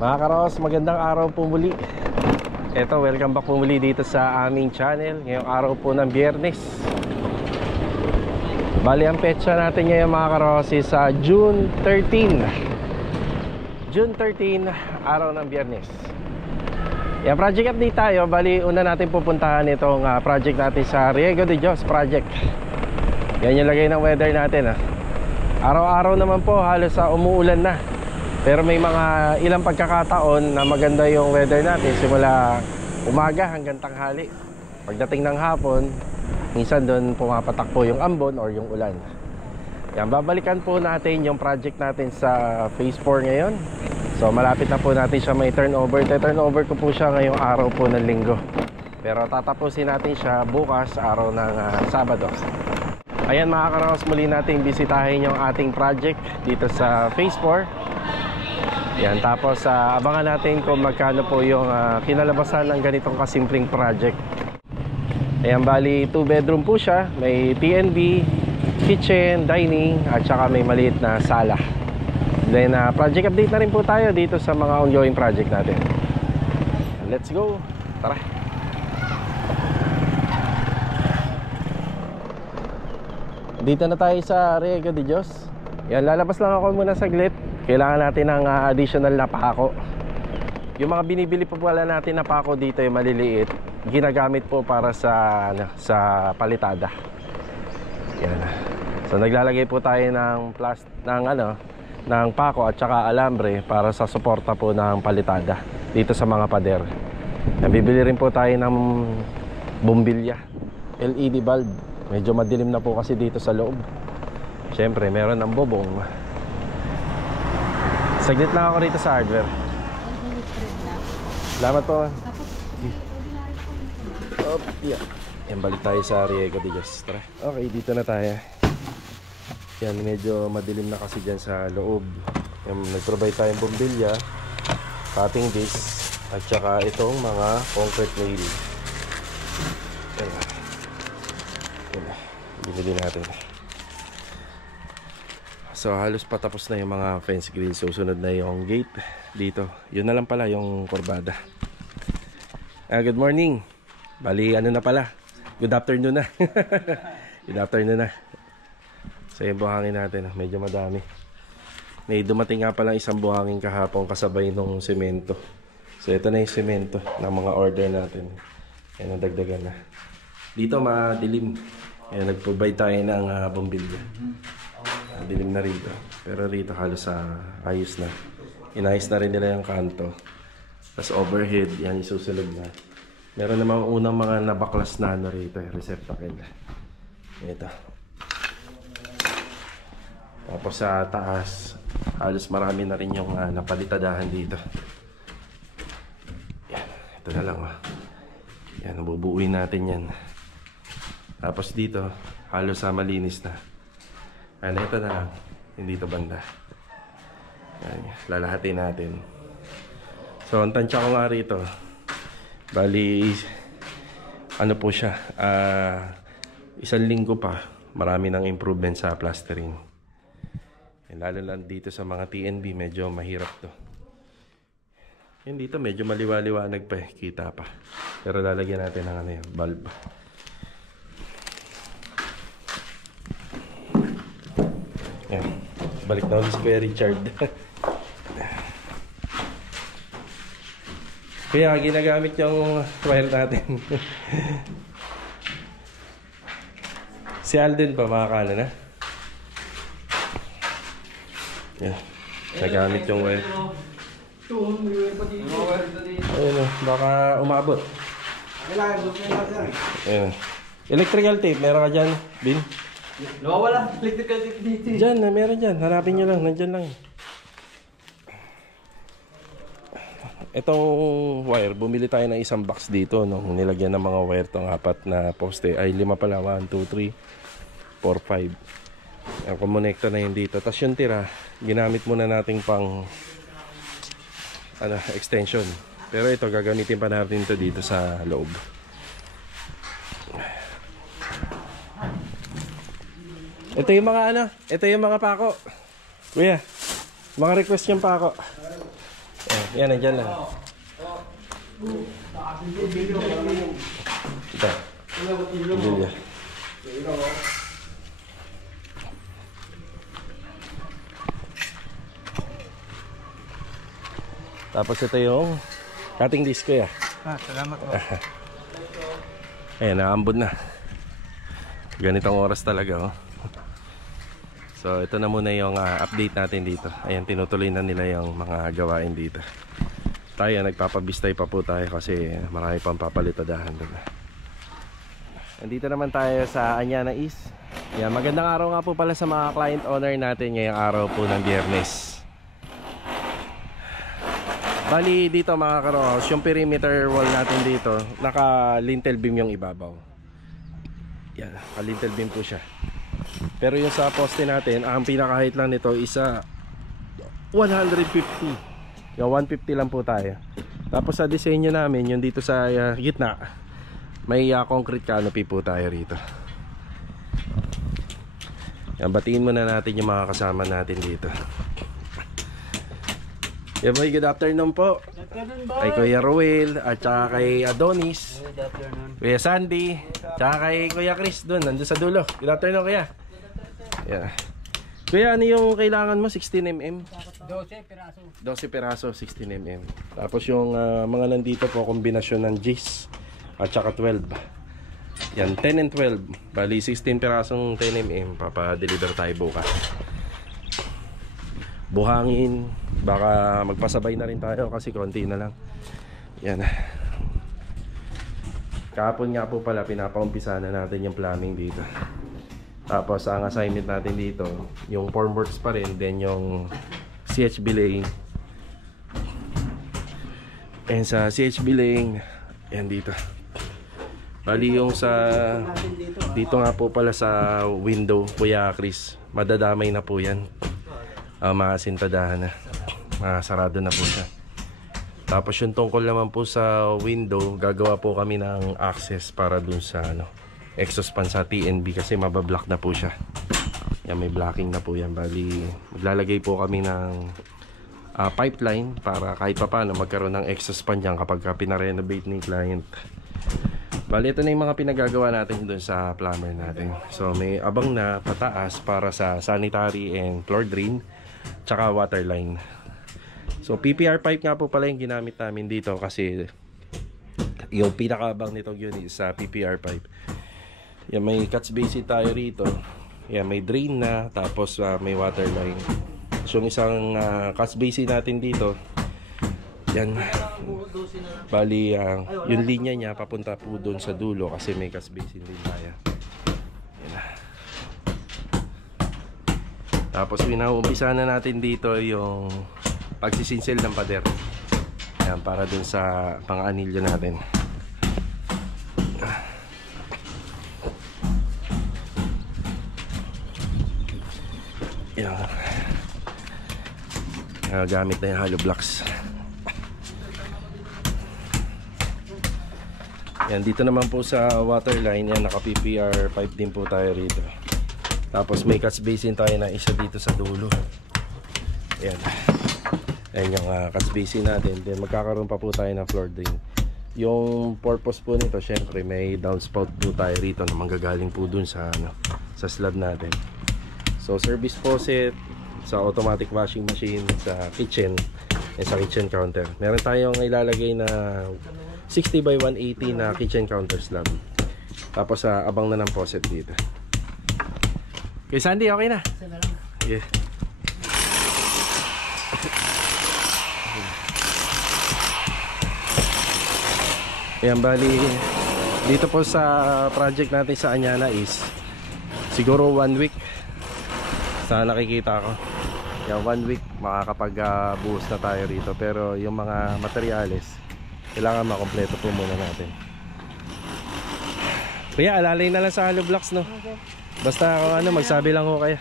Mga karos, magandang araw po muli. Eto, welcome back po muli dito sa aming channel. Ngayong araw po ng Biyernes. Bali, ang petsa natin ngayon mga karos is June 13. June 13, araw ng Biyernes. Yan, project update tayo. Bali, una natin pupuntahan itong project natin sa Riego de Dios project. Yan yung lagay ng weather natin. Araw-araw naman po halos umuulan na. Pero may mga ilang pagkakataon na maganda yung weather natin simula umaga hanggang tanghali. Pagdating ng hapon, minsan doon pumapatak po yung ambon or yung ulan. Yan, babalikan po natin yung project natin sa phase 4 ngayon. So malapit na po natin siya may turnover. Turnover ko po siya ngayong araw po ng linggo. Pero tatapusin natin siya bukas, araw ng Sabado. Ayan mga karaos, muli natin bisitahin yung ating project dito sa phase 4. Yan, tapos abangan natin kung magkano po yung kinalabasan ng ganitong kasimpleng project. Ayan, bali 2 bedroom po siya. May TNB, kitchen, dining, at saka may maliit na sala. Then project update na rin po tayo dito sa mga ongoing project natin. Let's go, tara. Dito na tayo sa Riego de Dios. Yan, lalabas lang ako muna saglit. Kailangan natin ng additional na pako. Yung mga binibili po pala natin na pako dito yung maliliit, ginagamit po para sa palitada. Yan. So naglalagay po tayo ng ng pako at saka alambre para sa suporta po ng palitada dito sa mga pader. Bibili rin po tayo ng bumbilya, LED bulb. Medyo madilim na po kasi dito sa loob. Siyempre meron ng bobong. Saglit lang ako rito sa hardware. Salamat po. Oh, yeah. Yan, balik tayo sa Riego de Dios. Tara. Okay, dito na tayo. Yan, medyo madilim na kasi dyan sa loob. Yan, nag-provide tayong bombilya, cutting disc, at saka itong mga concrete nail. Yan. Yan. Binili natin. So halos patapos na yung mga fence grill. So sunod na yung gate dito. Yun na lang pala yung kurbada. Good morning. Bali ano na pala, good afternoon na. Good afternoon na. So yung buhangin natin, medyo madami. May dumating nga pala isang buhangin kahapon kasabay nung semento. So ito na yung semento ng mga order natin. Ayan, nadagdagan na. Dito madilim. Ayan, nag-provide tayo ng bombilya. Dilim na rito. Pero rito halos ayos na. Inayos na rin nila yung kanto. Tapos overhead, yan isusunod na. Meron namang unang mga nabaklas na rito, receptacle. Ito. Tapos sa taas, halos marami na rin yung napalitadahan dito. Yan, ito na lang. Yan, bubuuin natin yan. Tapos dito, halos malinis na. Ito na lang, hindi ito banda. Ayan, lalahatin natin. So ang tansya ko nga rito, bali ano po siya, 1 linggo pa marami ng improvement sa plastering. Lalo lang dito sa mga TNB, medyo mahirap to. Yan dito medyo maliwa-liwanag pa, kita pa. Pero lalagyan natin ng bulb. Yan. Balik na ulit si Kuya Richard. Kaya ginagamit yung wire natin. Si Alden pa makakala na. Yan. Nagamit yung wire. Ayun o, baka umabot. Ayun. Electrical tape, meron ka dyan, Bin? Nawawala, electrical tape dito. Diyan, meron dyan. Hanapin nyo lang, nandyan lang. Itong wire, bumili tayo ng isang box dito. Nung nilagyan ng mga wire tong 4 na poste. Ay, 5 pala. 1, 2, 3, 4, 5. Ang kumonekta na yun dito. Tapos yung tira, ginamit muna nating pang extension. Pero ito, gagamitin pa natin ito dito sa loob. Ito yung mga ito yung mga pako. Kuya, mga request niyang pako. Yan, nandyan lang. Ito. Bilya. Tapos ito yung cutting disc ko ya. Salamat po. Ayan, naambod na. Ganitong oras talaga, oh. So ito na muna yung update natin dito. Ayan, tinutuloy na nila yung mga gawain dito. Tayo, nagpapabistay pa po tayo kasi marami pang papalitadahan doon. Nandito naman tayo sa Anyana East. Ayan, magandang araw nga po pala sa mga client owner natin ngayong araw po ng Biyernes. Bali dito mga karos, yung perimeter wall natin dito, naka-lintel beam yung ibabaw. Yan, naka-lintel beam po siya. Pero yung sa poste natin, ang pinaka-height lang nito isa 150. Yung 150 lang po tayo. Tapos sa disenyo namin, yung dito sa gitna, may concrete canopy po tayo rito. Yan, batiin muna natin yung mga kasama natin dito. Yeah boy, good afternoon po. Kay Kuya Ruel at saka kay Adonis. Good afternoon. Kuya Sandy, tsaka kay Kuya Chris doon, nandun sa dulo. Good afternoon, Kuya. Yeah. Kuya, ano yung kailangan mo? 16mm? 12 piraso. 12 peraso, 16mm. Tapos yung mga nandito po, kombinasyon ng G's at saka 12. Yan, 10 and 12. Bali, 16 perasong 10mm. Papadeliver tayo bukas. Buhangin, baka magpasabay na rin tayo kasi konti na lang. Yan. Kahapon nga po pala, pinapaumpisa na natin yung plumbing dito. Tapos ang assignment natin dito, yung formworks pa rin, then yung CHB laying. And sa CHB laying, yan dito. Bali yung sa dito nga po pala sa window, Kuya Chris, madadamay na po yan. Makasintadahan na, sarado na po siya. Tapos yung tungkol naman po sa window, gagawa po kami ng access para dun sa exhaust fan sa TNB kasi mabablock na po siya. Yan, may blocking na po yan. Bali, maglalagay po kami ng pipeline para kahit pa paano magkaroon ng exhaust fan dyan kapag pinarenovate ni client. Bali, ito na yung mga pinagagawa natin dun sa plumber natin. So may abang na pataas para sa sanitary and floor drain tsaka water line. So PPR pipe nga po pala yung ginamit namin dito kasi yung pinakabang nitong unit sa PPR pipe. Yan, may catch basin tayo rito. Yan, may drain na, tapos may water line. So yung isang catch basin natin dito, yan, bali yung linya niya papunta po doon sa dulo kasi may catch basin din tayo. Tapos pinaumpisa na natin dito yung pagsisinsil ng pader. Yan, para dun sa pang-anilyo natin. Yan. Gamit na yung hollow blocks. Yan, dito naman po sa water line, yan, naka PPR pipe din po tayo rito. Tapos may catch basin tayo na isa dito sa dulo. Ayan. Ayan yung catch basin natin. Then magkakaroon pa po tayo ng floor drain. Yung purpose po nito, syempre may downspout po tayo rito na manggagaling po dun sa, sa slab natin. So service faucet, sa automatic washing machine, sa kitchen, and sa kitchen counter. Meron tayong ilalagay na 60 by 180 na kitchen counter slab. Tapos abang na ng faucet dito. Okay, Sandy, okay na? Yeah. Ayan, bali dito po sa project natin sa Anyana is siguro 1 week sa nakikita ko. Yan, 1 week makakapag-buhos na tayo rito. Pero yung mga materyales kailangan makompleto po muna natin. Kuya, alalay na lang sa hollow blocks, no? Basta kung magsabi lang ho kayo.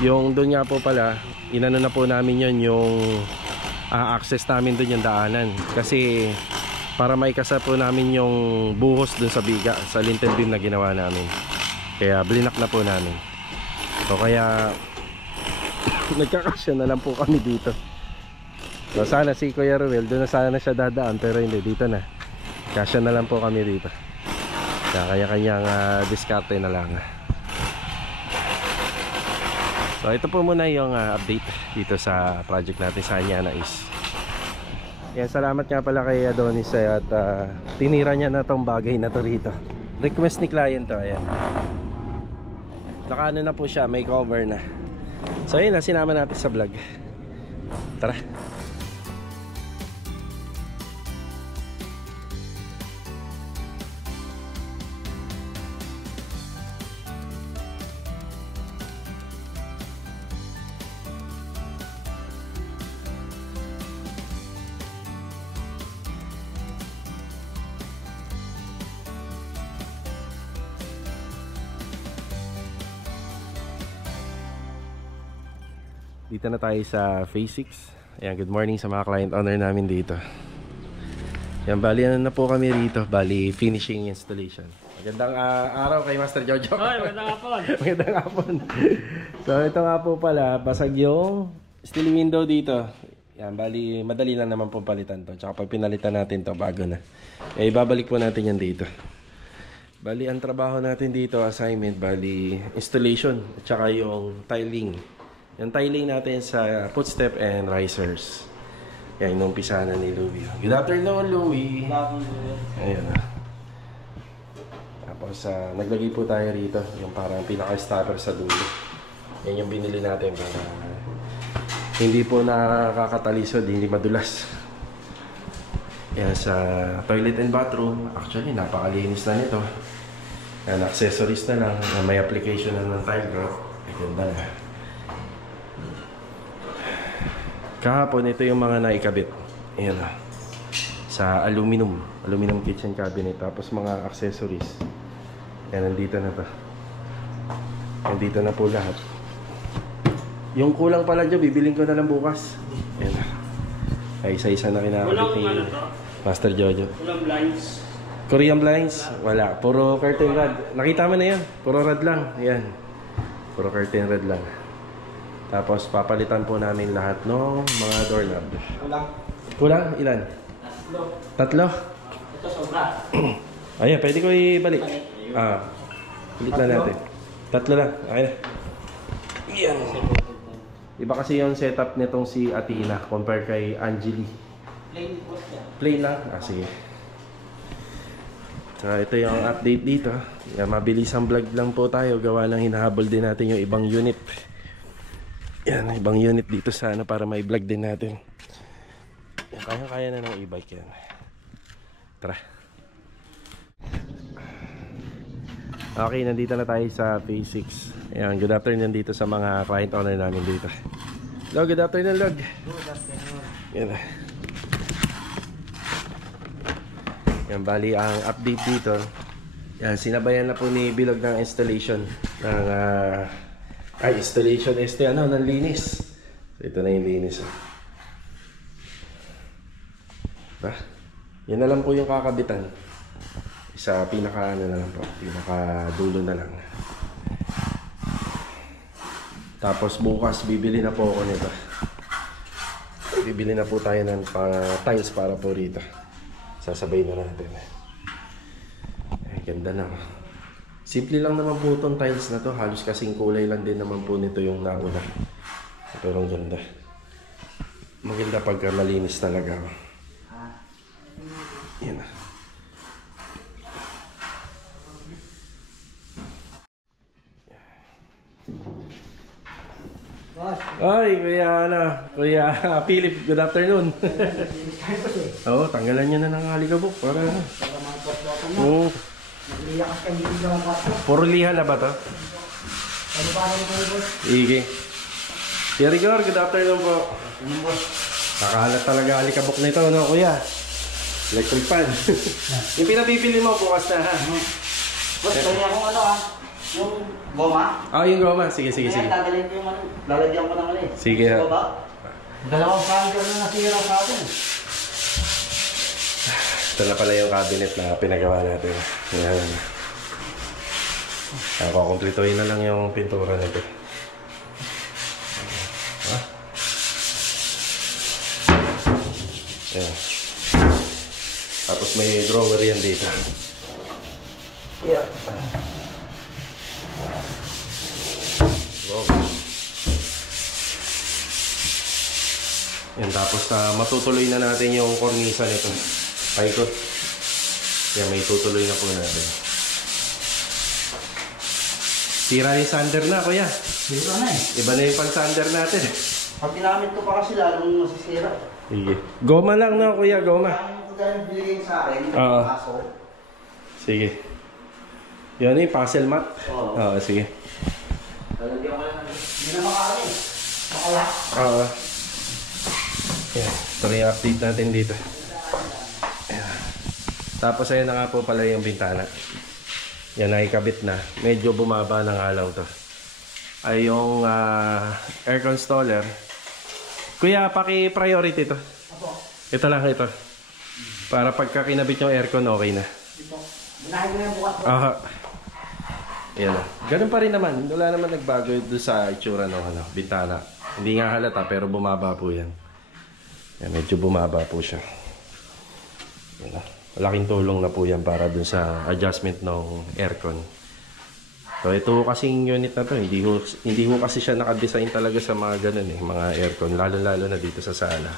Yung doon nga po pala, inano na po namin yon yung access namin doon yung daanan. Kasi para maikasa po namin yung buhos doon sa biga, sa lintel beam na ginawa namin. Kaya blinak na po namin. So kaya Nagkakasya na lang po kami dito. So sana si Kuya Ruel, doon na sana siya dadaan, pero hindi, dito na. Kasya na lang po kami dito. Kanya-kanyang diskarte na lang. So ito po muna yung update dito sa project natin sa Anyana East. Yan, salamat nga pala kay Adonis at tinira niya na tong bagay na to rito. Request ni client to, ayan. Naka ano na po siya, may cover na. So yun na, sinama natin sa vlog. Tara. Dito na tayo sa Phase 6. Ayan, good morning sa mga client owner namin dito. Ayan, bali ano na po kami rito. Bali finishing installation. Magandang araw kay Master Jojo. Hoy, magandang hapon. Magandang hapon. So ito nga po pala, basag yung steel window dito. Ayan, bali madali lang naman po palitan to. Tsaka pag pinalitan natin to, bago na. Eh, ibabalik po natin yan dito. Bali ang trabaho natin dito, assignment, bali installation. Tsaka yung tiling. Yung tiling natin sa footstep and risers. Yan, inumpisa na ni Louie. Good afternoon, Louie. Ayan. Tapos, naglagay po tayo rito. Yung parang pinaka-stopper sa dulo. Yan yung binili natin para hindi po nakakatalisod, hindi madulas. Yan, sa toilet and bathroom. Actually, napakalinis na nito. Yan, accessories na lang. May application na ng tile grout. Ay, ganda na. Kahapon, ito yung mga naikabit. Ayan na. Sa aluminum kitchen cabinet. Tapos mga accessories. Ayan, nandito na to. Nandito na po lahat. Yung kulang pala dyan, bibiling ko na lang bukas. Ayan na. Ay, isa-isa na kinakabit ni Master Jojo. Walang blinds. Korean blinds? Wala. Puro curtain rod. Nakita mo na yan. Puro rod lang. Ayan. Puro curtain rod lang. Tapos papalitan po namin lahat ng mga doorknob. Kulang. Kulang? Ilan? Tatlo? Ito sobra. Ayan, pwede ko ibalik. Ulit na natin. Tatlo lang. Okay na. Yan. Iba kasi yung setup nitong si Athena compare kay Angeli. Plain post yan. Plain lang? Sige. So, ito yung update dito. Yan, mabilis ang vlog lang po tayo. Gawa ng hinahabol din natin yung ibang unit. Yan, ibang unit dito sana para may vlog din natin. Yan, kaya na ng e-bike yan. Tara. Okay, nandito na tayo sa Phase 6. Yan, good afternoon dito sa mga client owner namin dito. Hello, good afternoon, Log. Good afternoon. Yan. Yan, bali ang update dito. Yan, sinabayan na po ni Bilog ng installation ng installation ng linis. So, ito na yung linis. Yan na lang po yung kakabitan. Isa pinaka na lang po, pinaka dulo na lang. Tapos bukas bibili na po ako nito. Bibili na po tayo ng tiles para po rito. Sasabay na natin. Ay, ganda na. Simple lang naman po itong tiles na to. Halos kasing kulay lang din naman po nito yung nauna. Pero ang ganda. Maganda pagka malinis talaga. Yan na. Ay, Kuya Philip, good afternoon. Oo, tanggalan nyo na ng halikabok para oo. Puro liha na ba to? Sige. Kuya Rigor, good afternoon po. Nakahalat talaga halikabok nito, no Kuya? Electric fan. Yung pinabibili mo bukas na ha. Boss, kaya akong yung goma. Yung goma. Sige. Dadalhin ko yung lalagyan ko ng Sige ha. Dalawang finger na nasira sa atin. Ito na pala yung cabinet na pinagawa natin. Yan. Kukumplituhin na lang yung pintura nito. Ayan. Tapos may drawer yan dito. Yeah. Wow. Yan, tapos matutuloy na natin yung kornisa nito. Paikot. Yan, may tutuloy na po natin. Sira yung sander na, kuya. Sira na eh. Iba na yung pang-sander natin. Pag ginamit ko pa kasi lalong masisira. Sige. Goma lang na, kuya, goma. Kaya ko dahil binigay sa akin, Oo. kaso. Sige. Yan yung puzzle mat. Oo. Sige. Lalagyan ko lang. Hindi na makakain. Makalak. Oo. Yan. Ito rin yung update natin dito. Ayan. Tapos ayun na nga po pala yung bintana. Yan, nakikabit na. Medyo bumaba ng alaw to. Ay yung aircon installer. Kuya, paki-priority to. Apo. Ito lang, ito. Para pagka kinabit yung aircon, okay na. Dito. Binahin ko na yung bukas ko. Aha. Ayan na. Ganun pa rin naman. Wala naman nagbago doon sa itsura ng bintana. Hindi nga halata pero bumaba po yan. Yan, medyo bumaba po siya. Yan na. Malaking tulong na po yan para dun sa adjustment ng aircon. So ito kasing unit na to, hindi ho kasi siya nakadesign talaga sa mga ganun mga aircon. Lalo na dito sa sala.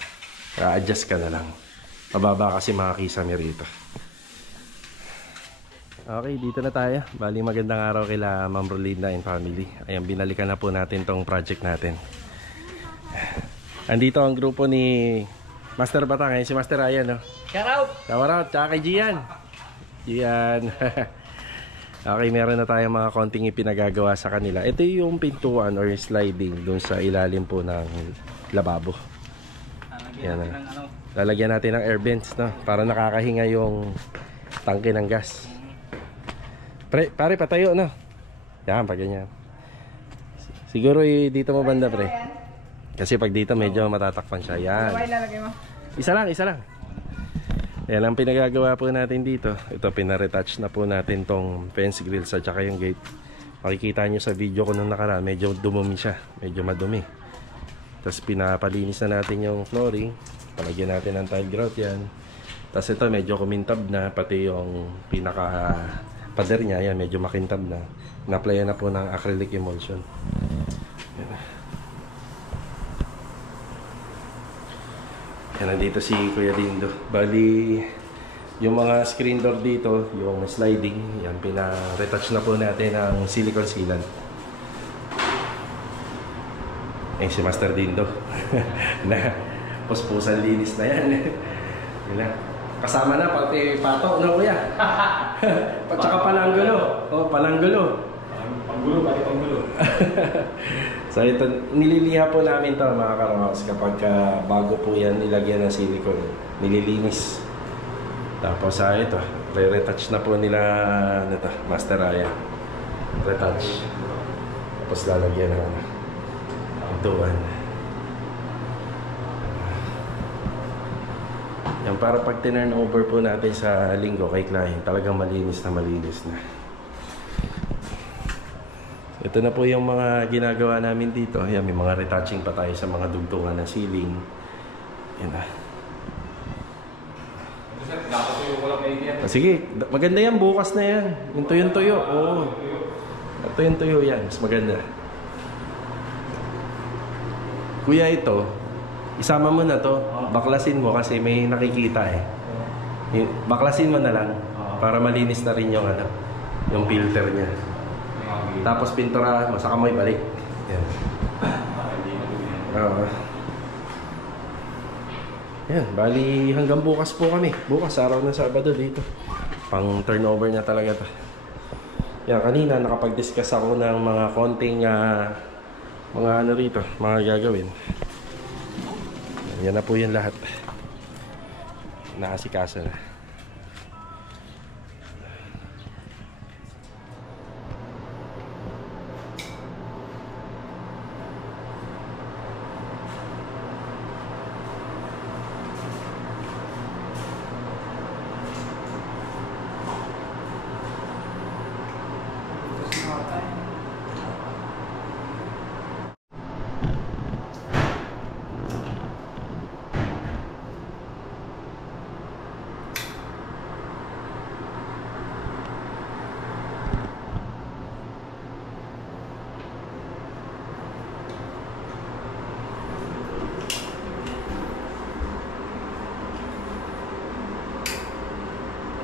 Adjust ka na lang. Mababa kasi mga kisame rito. Okay, dito na tayo. Bali magandang araw kila Ma'am Rolinda and family. Ayan, binalikan na po natin tong project natin. Andito ang grupo ni Master Batang. Ayan si Master Ryan, no? Shout out! Shout out! Tsaka kay Gian. Gian. Okay, meron na tayong mga konting ipinagagawa sa kanila. Ito yung pintuan or sliding dun sa ilalim po ng lababo. Yan na. Lalagyan natin ng air vents, no? Para nakakahinga yung tangke ng gas. Pare, patayo, no? Yan, pag ganyan. Siguro dito mo banda, pre. Kasi pag dito medyo matatakpan siya. Yan. Isa lang. Yan ang pinagagawa po natin dito. Ito, pinaretouch na po natin tong fence grills at saka yung gate. Makikita nyo sa video ko nung nakaraan, medyo dumumi siya. Medyo madumi. Tapos pinapalinis na natin yung flooring. Palagyan natin ng tile grout yan. Tapos ito, medyo kumintab na. Pati yung pinaka pader niya, yan, medyo makintab na. Na-applyan na po ng acrylic emulsion. Yan. Yan, nandito si Kuya Dindo. Bali, yung mga screen door dito, yung sliding, yan, pina-retouch na po natin ng silicone sealant. Ayun si Master Dindo. Na, puspusan linis na yan. Yan na. Kasama na pati pato, no kuya? At saka palanggulo. Oh, palanggulo. Panggulo, pati panggulo. So ito, nililiha po namin to mga karangos kapag bago po yan nilagyan ng silicone. Nililinis. Tapos ito, re-retouch na po nila nito, Master Ryan. Retouch. Tapos lalagyan ng tuwan. Yan, para pag tinurn over po natin sa linggo kay client, talagang malinis na. Ito na po yung mga ginagawa namin dito. Yan, may mga retouching pa tayo sa mga dugtungan ng ceiling. Yan na. Sige, maganda yan. Bukas na yan. Yung tuyo-tuyo. Oo. Ito yung tuyo yan. Mas maganda. Kuya, ito, isama mo na to. Baklasin mo kasi may nakikita eh. Baklasin mo na lang para malinis na rin yung yung filter niya. Tapos pintura mo, saka mo ibalik. Yan. Yan, bali hanggang bukas po kami. Bukas, araw ng Sabado dito. Pang turnover na talaga to. Yan, kanina nakapag-discuss ako ng mga konting mga rito, mga gagawin. Yan na po yung lahat. Nakasikasa na.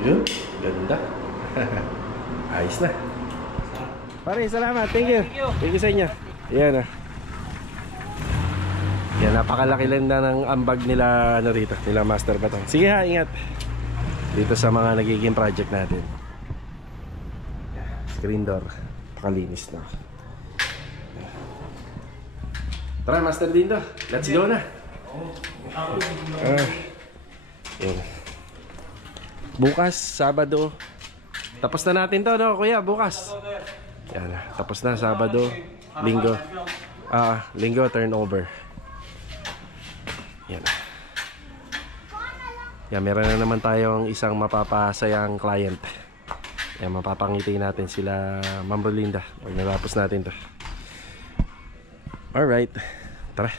Yun, ganda. Ayos na. Pare, salamat. Thank you. Thank you sa inyo. Yan ah. Yan, napakalaki lang na ng ambag nila ano rito, nila Master Batong. Sige ha, ingat. Dito sa mga nagiging project natin. Screen door. Pakalinis na. Tara, Master Dindo. Let's go na. Yan. Bukas, Sabado. Tapos na natin to, no, kuya, bukas. Yan, tapos na, Sabado, Linggo. Linggo, turnover. Yan. Yan, meron na naman tayong isang mapapasayang client. Yan, mapapangiti natin sila, Ma'am Rolinda. Pag natapos natin to. Alright, tara.